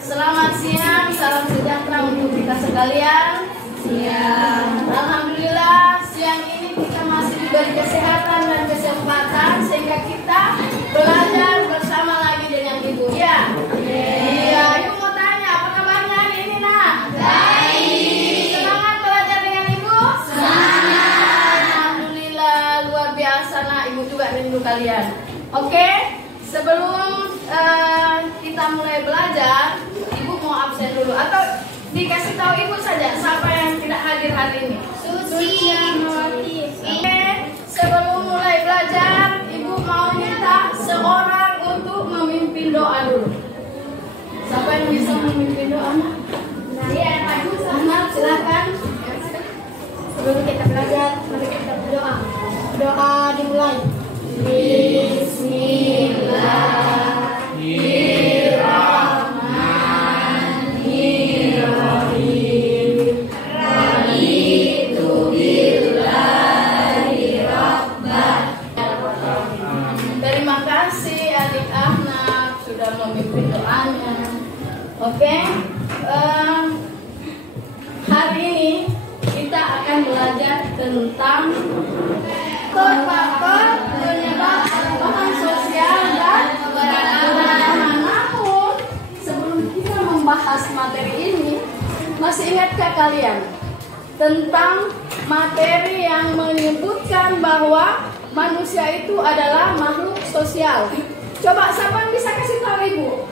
Selamat siang, salam sejahtera untuk kita sekalian. Siang. Alhamdulillah, siang ini kita masih diberi kesehatan dan kesempatan sehingga kita belajar bersama lagi dengan Ibu. Ya. Iya. Ibu mau tanya, apa kabarnya hari ini, nak? Baik. Semangat belajar dengan Ibu? Semangat. Alhamdulillah, luar biasa, nak. Ibu juga rindu kalian. Oke, sebelum kita mulai belajar, Ibu mau absen dulu atau dikasih tahu Ibu saja siapa yang tidak hadir hari ini? Suci. Oke, sebelum mulai belajar, Ibu mau minta seorang untuk memimpin doa dulu. Siapa yang bisa memimpin doa? Saya Maju Anak, silakan. Sebelum kita belajar, mari kita berdoa. Doa dimulai. Bismillahirrahmanirrahim. Raditu billahi rabban. Terima kasih adik Ahmad sudah memimpin doanya. Oke, hari ini kita akan belajar tentang faktor penyebab perubahan sosial dan keberagaman. Namun, sebelum kita membahas materi ini, masih ingatkah kalian tentang materi yang menyebutkan bahwa manusia itu adalah makhluk sosial? Coba siapa yang bisa kasih tahu Ibu?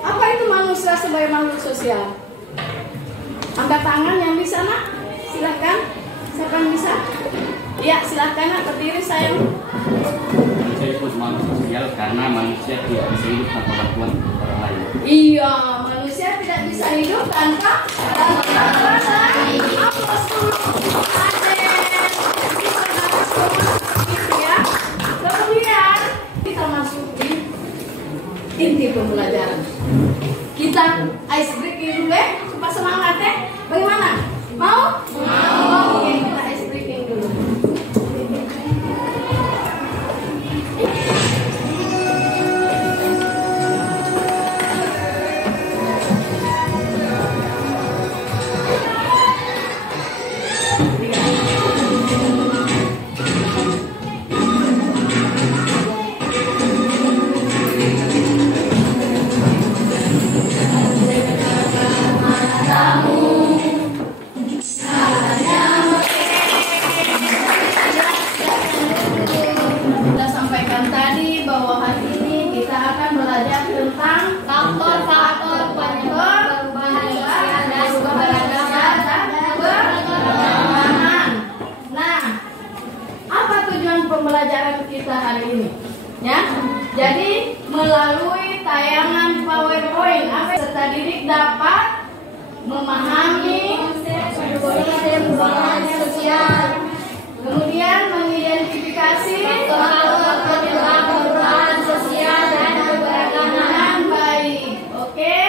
Apa itu manusia sebagai makhluk sosial? Angkat tangan yang bisa, nak. Silakan. Siapa yang bisa? Ya, silakan, nak. Berdiri, sayang. Manusia disebut makhluk sosial karena manusia tidak bisa hidup tanpa bantuan orang lain. Iya, manusia tidak bisa hidup tanpa bantuan orang lain. Aplaus dulu. Gitu ya. Kemudian kita masuk di inti pembelajaran. Kita ice breaking dulu ya, supaya semangat ya. Bagaimana? Mau? Mau. Oke, kita ice breaking dulu. Kita sampaikan tadi bahwa hari ini kita akan belajar tentang faktor-faktor penyebab perubahan sosial dan keberagaman. Nah, apa tujuan pembelajaran kita hari ini? Ya, jadi melalui tayangan PowerPoint, peserta didik dapat memahami perubahan sosial, kemudian mengidentifikasi faktor penyebab perubahan sosial dan keberagaman baik. Oke.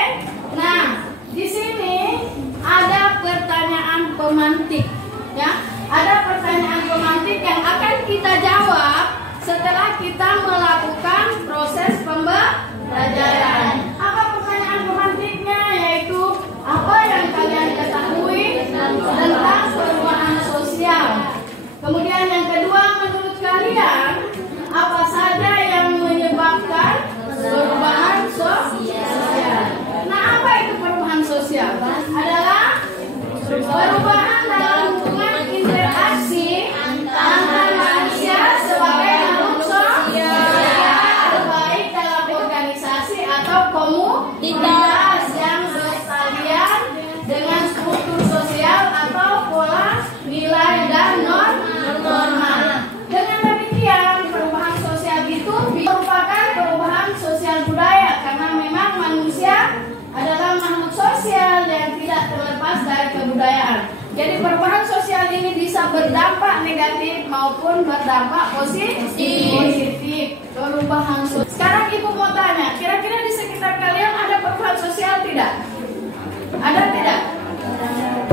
Nah, di sini ada pertanyaan pemantik, ya. Ada pertanyaan pemantik yang akan kita jawab setelah kita melakukan proses pembelajaran. Apa pertanyaan pemantiknya? Yaitu apa yang kalian ketahui tentang perubahan sosial. Kemudian yang kedua, menurut kalian apa saja yang menyebabkan perubahan sosial? Nah, apa itu perubahan sosial? Adalah perubahan dalam hubungan interaksi antar manusia sebagai makhluk sosial, baik dalam organisasi atau komunitas yang bertalian dengan struktur sosial atau pola nilai dan norma. Dengan demikian, perubahan sosial itu merupakan perubahan sosial budaya karena memang manusia adalah makhluk sosial yang tidak terlepas dari kebudayaan. Jadi perubahan sosial ini bisa berdampak negatif maupun berdampak positif. Perubahan sosial. Sekarang Ibu mau tanya, kira-kira di sekitar kalian ada perubahan sosial tidak? Ada tidak?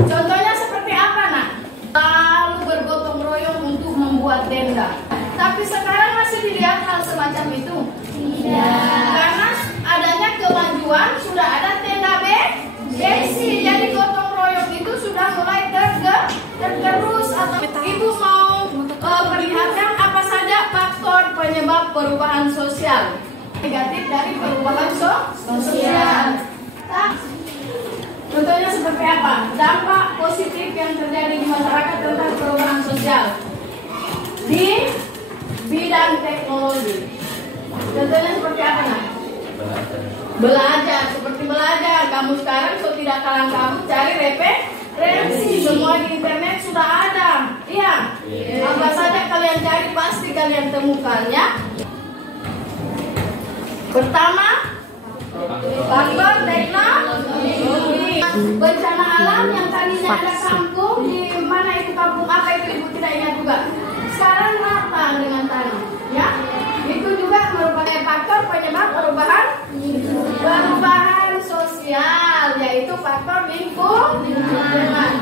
Contohnya seperti apa, nak? Lalu bergotong royong untuk membuat tenda. Tapi sekarang masih dilihat hal semacam itu? Tidak. Karena adanya kemajuan, sudah ada tenda besi. Jadi gotong royong itu sudah mulai tergerus. Atau ibu mau perlihatkan apa saja faktor penyebab perubahan sosial negatif dari perubahan sosial. Contohnya seperti apa? Dampak positif yang terjadi di masyarakat tentang perubahan sosial di bidang teknologi. Contohnya seperti apa, nak? Belajar, seperti belajar. Kamu sekarang so tidak kalang kabut cari referensi. Semua di internet sudah ada. Iya. Apa saja kalian cari pasti kalian temukan, ya. Pertama, faktor teknologi. Bencana alam yang tadinya ada kampung, di mana itu kampung apa itu ibu tidak ingat juga. Sekarang rata dengan tanah, ya. Itu juga merupakan faktor penyebab perubahan sosial, yaitu faktor lingkungan.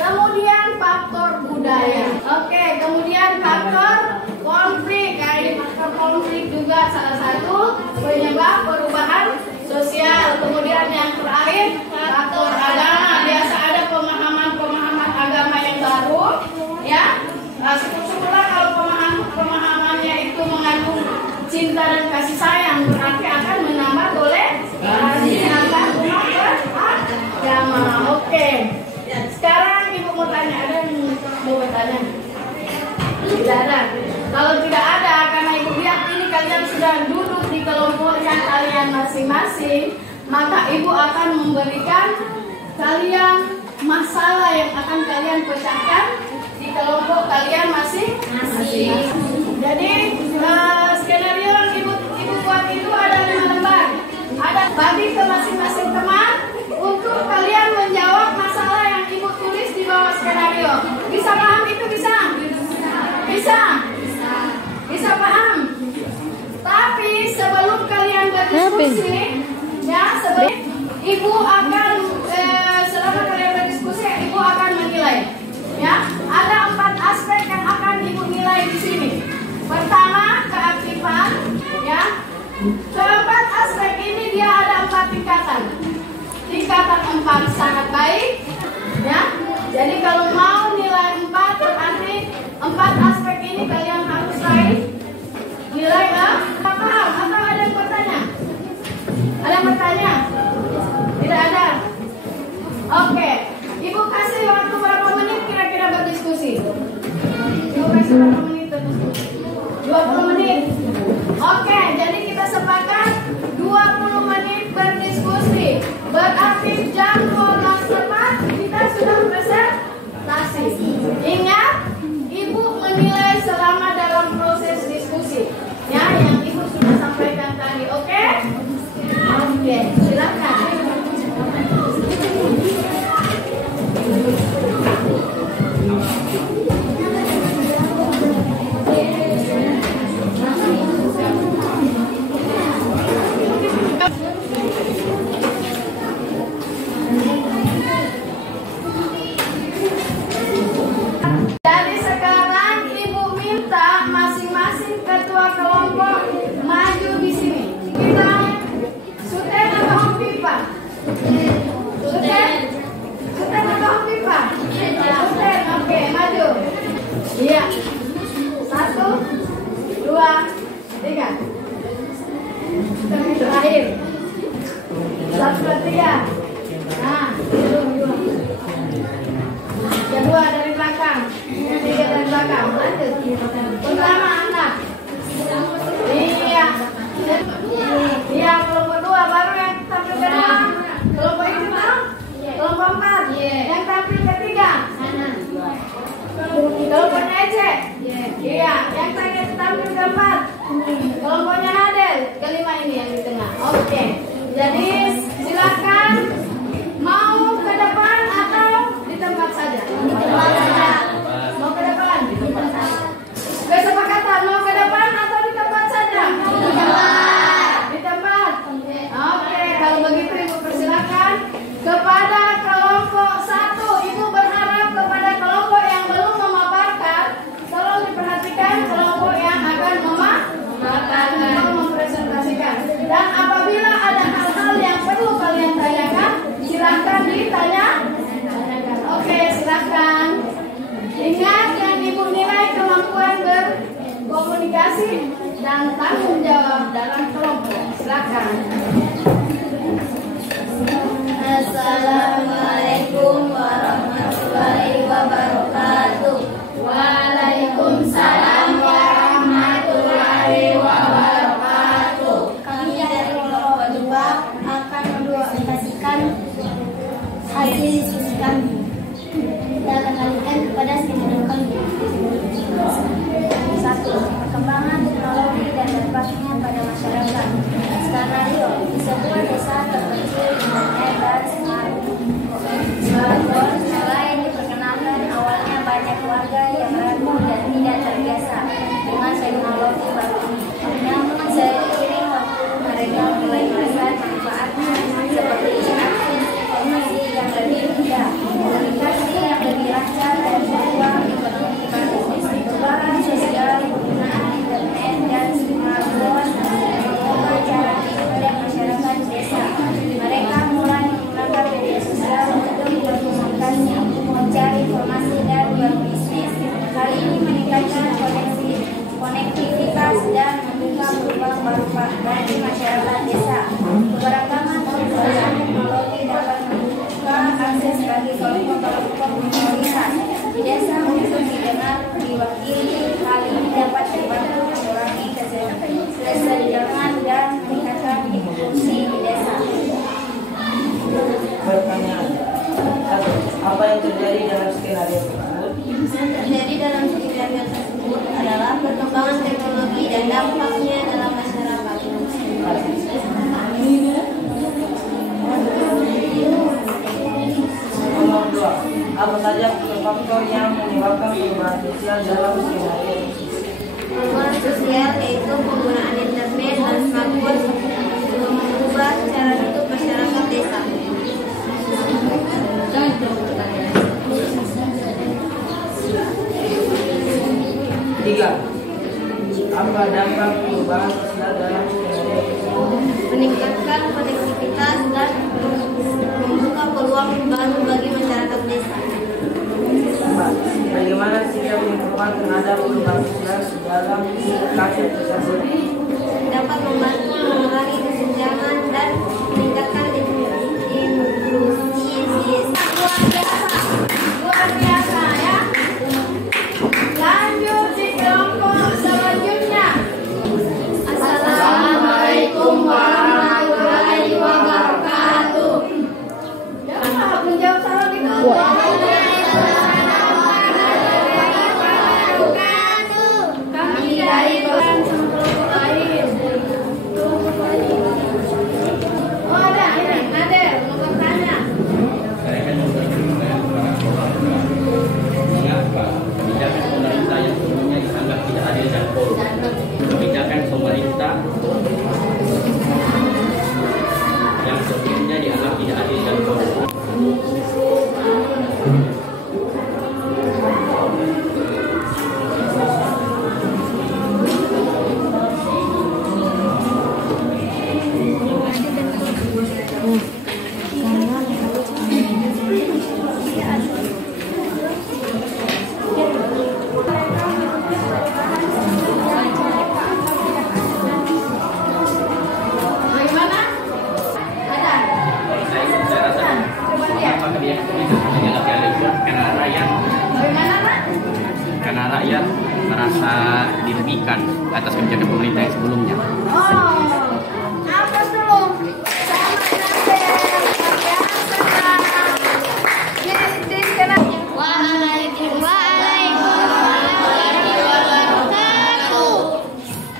Kemudian faktor budaya. Oke, kemudian faktor konflik. Faktor konflik juga salah satu penyebab perubahan sosial. Kemudian yang terakhir faktor agama. Biasa ada pemahaman agama yang baru, ya. Syukur-syukurlah kalau pemahamannya itu mengandung cinta dan kasih sayang, berarti akan menambah toleransi antar umat beragama. Oke. Sekarang ibu mau tanya, ada yang mau bertanya? Tidak ada. Kalau tidak ada, karena ibu lihat ini kalian sudah duduk di kelompoknya kalian masing-masing, maka ibu akan memberikan kalian masalah yang akan kalian pecahkan di kelompok kalian masing-masing. Jadi skenario yang ibu buat itu ada 5 lembar. Ada bagi ke masing-masing teman untuk kalian menjawab masalah yang ibu tulis di bawah skenario. Bisa paham itu? Bisa paham. Tapi sebelum kalian berdiskusi, ya, sebelum ibu akan selama kalian berdiskusi, ibu akan menilai. Ya, ada 4 aspek yang akan ibu nilai di sini. Pertama, keaktifan, ya. Keempat aspek ini dia ada 4 tingkatan. Tingkatan 4 sangat baik, ya. Jadi kalau mau nilai 4 berarti 4 aspek ini kalian harus raih nilai paham. Atau ada yang bertanya? Ada yang bertanya? Tidak ada. Oke, ibu kasih waktu berapa menit kira-kira berdiskusi? Ibu kasih berapa menit berdiskusi? 20 menit. Oke, jadi kita sepakat 20 menit berdiskusi. Berarti jam 12 tepat kita sudah presentasi. Ingat, ibu menilai selama dalam proses diskusi, ya, yang ibu sudah sampaikan tadi. Oke? Oke, silakan. Jadi sekarang ibu minta masing-masing ketua kelompok maju di sini. Kita Suten atau pipa? Suten atau pipa? Suten, oke, maju. Iya. 1, 2, 3. Terakhir. 1, 2, 3. Nah, dua. Kedua dari belakang, 3 dari belakang. Lanjut. Pertama anak. Iya. Iya, kelompok 2 baru yang tampil kedua. Kelompok ini mau? Kelompok 4. Yang tampil ketiga. Kelompoknya Ece. Iya, yang tampil keempat. Kelompoknya Nadel. Kelima ini yang di tengah. Oke. Jadi silakan mau ke depan atau di tempat saja. Mau ke depan. Kesepakatan mau ke depan atau di tempat saja. Di tempat. Oke, kalau begitu ibu persilakan kepada kelompok 1. Ibu berharap kepada kelompok yang belum memaparkan, tolong diperhatikan kelompok yang kasih dan tanggung jawab dalam kelompok. Silakan. Assalamualaikum warahmatullahi wabarakatuh. Waalaikumsalam warahmatullahi wabarakatuh. Kami dari kelompok 2 akan mempresentasikan hasil diskusi kami dan kembalikan kepada senior kami. 1. Perkembangan teknologi dan dampaknya pada masyarakat. Skenario di sebuah desa terpencil internet dan smartphone mulai diperkenalkan. Awalnya banyak warga yang ragu dan tidak terbiasa dengan teknologi baru ini. Namun seiring waktu mereka mulai melihat manfaatnya seperti akses informasi yang lebih mudah, komunikasi yang lebih lancar, dan peluang ekonomi baru. Perkembangan sosial, penggunaan internet dan smartphone mengubah cara hidup masyarakat desa. Mereka mulai menggunakan media sosial untuk berkomunikasi, mencari informasi dan berbisnis. Hal ini meningkatkan konektivitas dan membuka peluang baru bagi masyarakat desa. Keberagaman penggunaan teknologi dapat membuka akses bagi kelompok-kelompok minoritas di desa untuk didengar, diwakili. Hal ini dapat membantu mengurangi kesenjangan dan meningkatkan inklusi di desa. Pertanyaan. Apa yang terjadi dalam skenario tersebut? Yang terjadi dalam skenario tersebut adalah perkembangan teknologi dan dampaknya dalam masyarakat. Nomor 2. Apa saja faktor yang menyebabkan perubahan sosial dalam skenario? Perubahan sosial yaitu penggunaan internet dan smartphone mengubah cara hidup masyarakat desa. 3. Apa dampak perubahan sosial dalam skenario tersebut? Meningkatkan konektivitas dan membuka peluang baru bagi masyarakat desa. 4. Bagaimana sikap lingkungan terhadap perubahan sosial dalam kasus tersebut? Dapat membantu mengurangi kesenjangan dan meningkatkan inklusi desa. Luar biasa ya. Lanjut di kelompok selanjutnya. Assalamualaikum warahmatullahi wabarakatuh. Jangan menjawab salam itu. Kami dari Badan Sumber Air. Oh ada ini, Nader mau bertanya. Saya kan mau bertanya mengapa kebijakan pemerintah yang sebelumnya dianggap tidak adil dan korup, kebijakan pemerintah yang sebelumnya dianggap tidak adil dan korup. Bagaimana? Ada? Saya rasa mengapa kebijakan pemerintah dianggap tidak adil karena rakyat merasa dirugikan atas kebijakan pemerintah yang sebelumnya. Oh, apa dulu?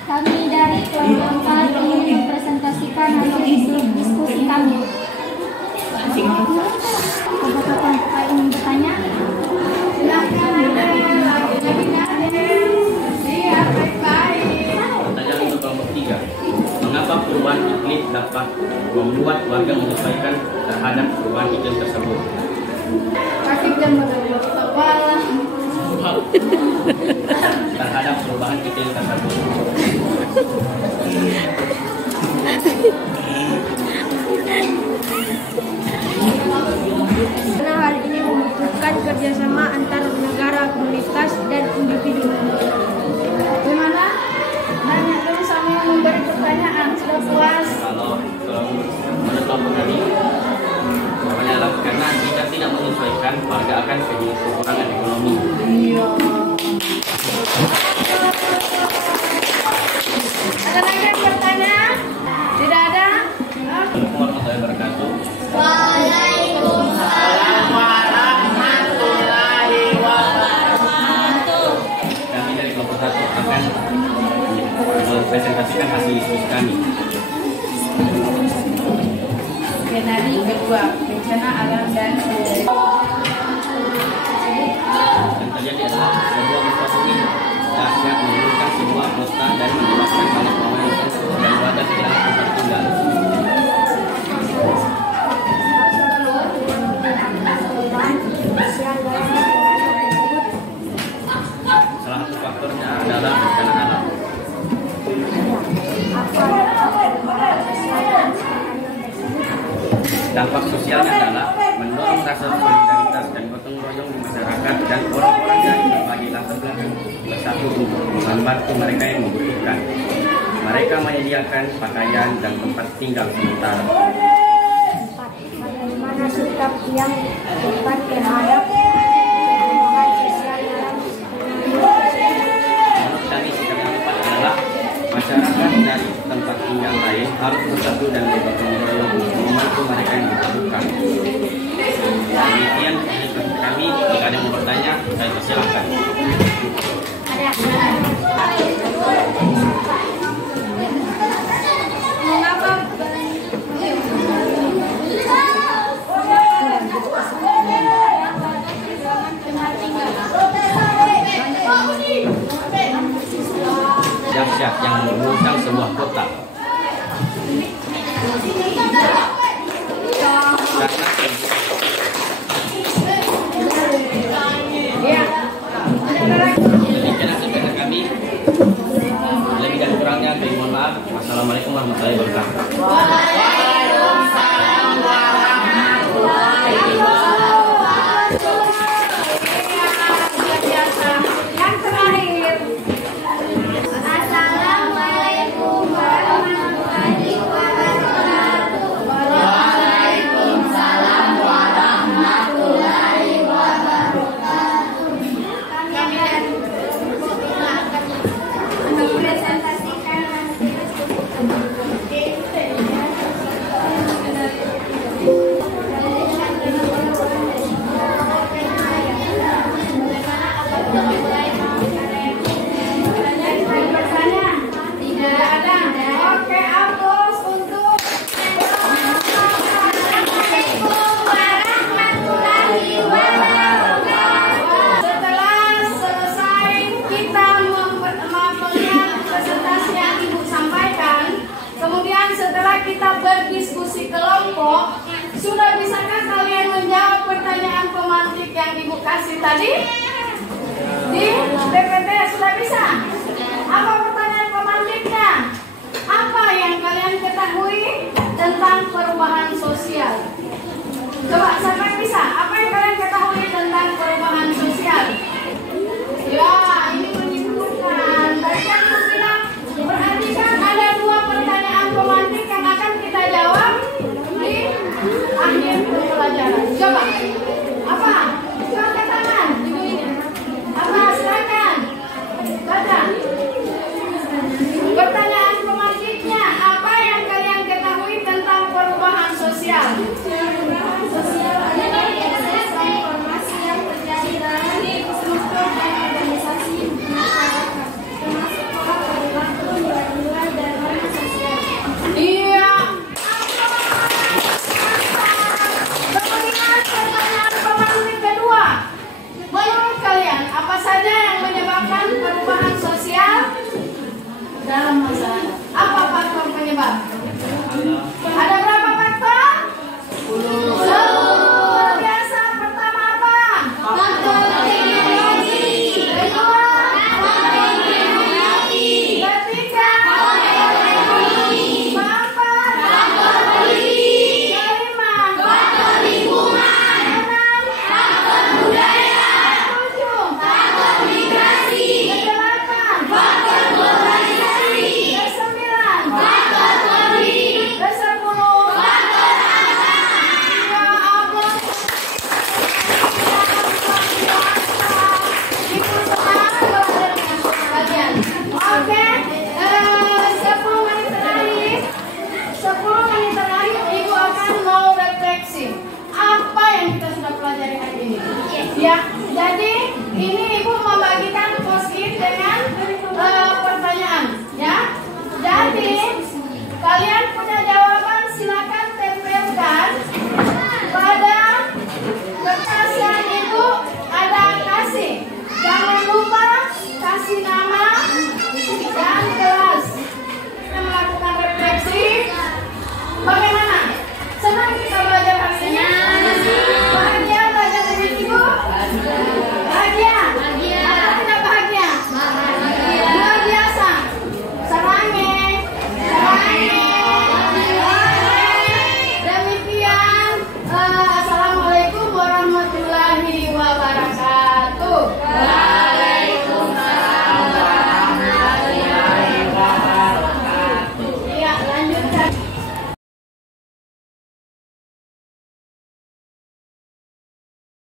Kami dari kelompok 4 ingin mempresentasikan hasil diskusi kami. Apakah ingin bertanya? Silakan. Siap, baik-baik. Pertanyaan untuk kelompok 3. Mengapa perubahan iklim dapat membuat warga menyesuaikan terhadap perubahan iklim tersebut? Kaki jam kepala. Terhadap perubahan iklim tersebut. Karena hal ini membutuhkan kerjasama antar negara, komunitas, dan individu. Bagaimana? mempresentasikan hasil diskusi kami. Skenario kedua, bencana alam dan Yang terjadi adalah sebuah gempa bumi dahsyat menurunkan semua kota dan menyebabkan banyak orang dan warga kehilangan tempat tinggal. Salah satu faktornya adalah bencana alam. Dampak sosialnya adalah mendorong rasa solidaritas dan gotong royong di masyarakat dan orang-orang dari berbagai latar belakang bersatu untuk membantu mereka yang membutuhkan. Mereka menyediakan pakaian dan tempat tinggal sementara. Bagaimana sikap yang tepat terhadap perkembangan sosial dalam Menurut kami sikap yang tepat adalah masyarakat dari tempat tinggal lain harus bersatu dan bergotong royong untuk membantu mereka yang membutuhkan. Demikian kami, jika ada yang mau bertanya, saya persilahkan. Dahsyat yang mengguncang sebuah kota. Demikian acara kami. Lebih dan kurangnya kami mohon maaf. Wassalamualaikum warahmatullahi wabarakatuh. yang terakhir. Assalamualaikum warahmatullahi wabarakatuh. Waalaikumsalam warahmatullahi wabarakatuh. Kami dari akan mempresentasikan kita berdiskusi kelompok, sudah bisakah kalian menjawab pertanyaan pemantik yang Ibu kasih tadi? Di PPT sudah bisa?